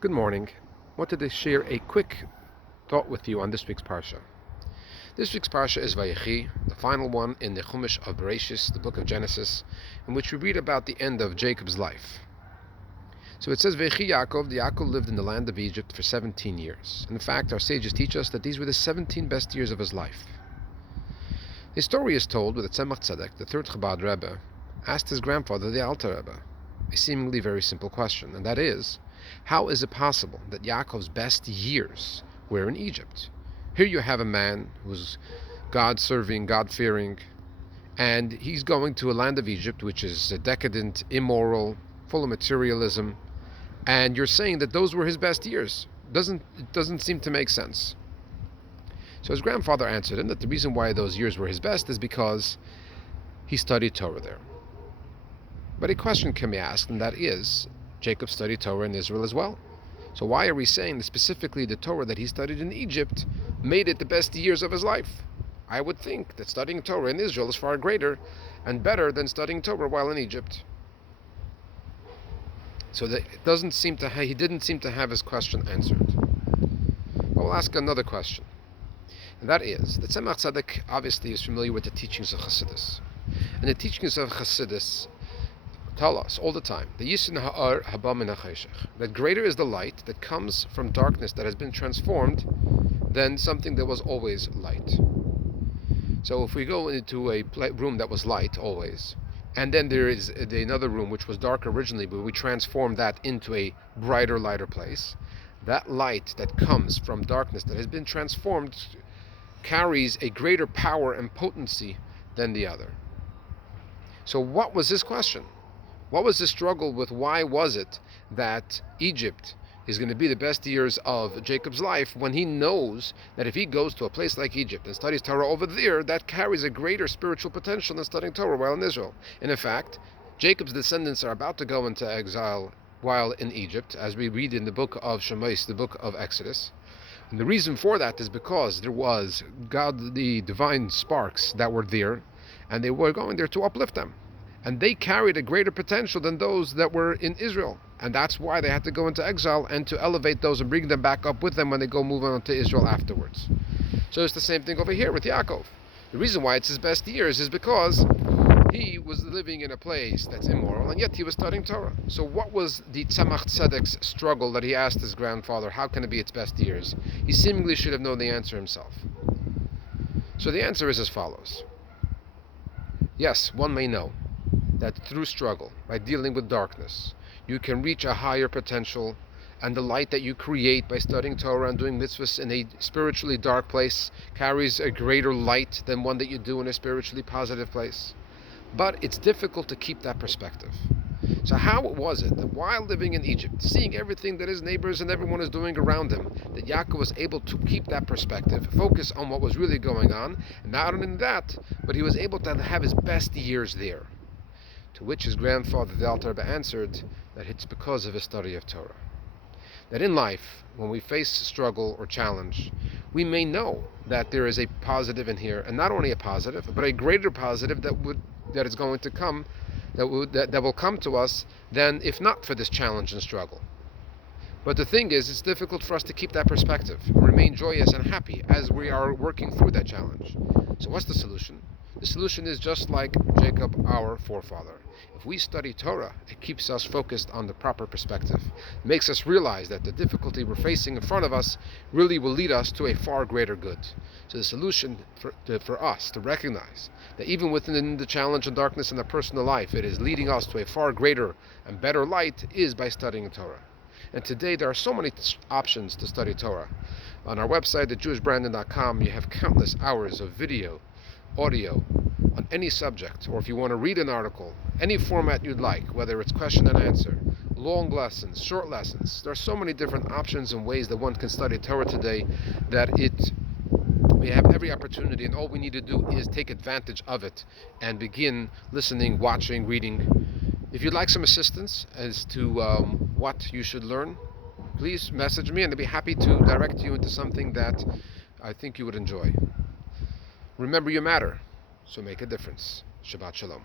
Good morning. I wanted to share a quick thought with you on this week's Parsha. This week's Parsha is Vayechi, the final one in the Chumash of Bereshis, the book of Genesis, in which we read about the end of Jacob's life. So it says, Vayechi Yaakov, Yaakov lived in the land of Egypt for 17 years. And in fact, our sages teach us that these were the 17 best years of his life. His story is told with the Tzemach Tzedek, the third Chabad Rebbe, asked his grandfather, the Alter Rebbe, a seemingly very simple question, and that is, how is it possible that Yaakov's best years were in Egypt? Here you have a man who's God-serving, God-fearing, and he's going to a land of Egypt which is decadent, immoral, full of materialism, and you're saying that those were his best years. It doesn't seem to make sense. So his grandfather answered him that the reason why those years were his best is because he studied Torah there. But a question can be asked, and that is, Jacob studied Torah in Israel as well. So why are we saying that specifically the Torah that he studied in Egypt made it the best years of his life? I would think that studying Torah in Israel is far greater and better than studying Torah while in Egypt. So that he didn't seem to have his question answered. But we'll ask another question. And that is, the Tzemach Tzedek obviously is familiar with the teachings of Chassidus. And the teachings of Chassidus tell us all the time that greater is the light that comes from darkness that has been transformed than something that was always light. So if we go into a room that was light always, and then there is another room which was dark originally, but we transform that into a brighter, lighter place, that light that comes from darkness that has been transformed carries a greater power and potency than the other. So what was his question? What was the struggle with why was it that Egypt is going to be the best years of Jacob's life when he knows that if he goes to a place like Egypt and studies Torah over there, that carries a greater spiritual potential than studying Torah while in Israel? And in fact, Jacob's descendants are about to go into exile while in Egypt, as we read in the book of Shemais, the book of Exodus. And the reason for that is because there was the divine sparks that were there, and they were going there to uplift them. And they carried a greater potential than those that were in Israel. And that's why they had to go into exile and to elevate those and bring them back up with them when they go move on to Israel afterwards. So it's the same thing over here with Yaakov. The reason why it's his best years is because he was living in a place that's immoral, and yet he was studying Torah. So what was the Tzemach Tzedek's struggle that he asked his grandfather, how can it be its best years? He seemingly should have known the answer himself. So the answer is as follows. Yes, one may know that through struggle, by dealing with darkness, you can reach a higher potential, and the light that you create by studying Torah and doing mitzvahs in a spiritually dark place carries a greater light than one that you do in a spiritually positive place. But it's difficult to keep that perspective. So how was it that while living in Egypt, seeing everything that his neighbors and everyone is doing around him, that Yaakov was able to keep that perspective, focus on what was really going on, and not only that, but he was able to have his best years there? To which his grandfather, the Alter Rebbe, answered that it's because of his study of Torah. That in life, when we face struggle or challenge, we may know that there is a positive in here, and not only a positive, but a greater positive that is going to come, that will come to us than if not for this challenge and struggle. But the thing is, it's difficult for us to keep that perspective and remain joyous and happy as we are working through that challenge. So what's the solution? The solution is just like Jacob, our forefather. If we study Torah, it keeps us focused on the proper perspective. It makes us realize that the difficulty we're facing in front of us really will lead us to a far greater good. So the solution for us to recognize that even within the challenge and darkness in the personal life, it is leading us to a far greater and better light is by studying Torah. And today there are so many options to study Torah. On our website, thejewishbrandon.com, you have countless hours of video, audio on any subject, or if you want to read an article, any format you'd like, whether it's question and answer, long lessons, short lessons. There are so many different options and ways that one can study Torah today that we have every opportunity, and all we need to do is take advantage of it and begin listening, watching, reading. If you'd like some assistance as to what you should learn, please message me and I'd be happy to direct you into something that I think you would enjoy. Remember, you matter, so make a difference. Shabbat Shalom.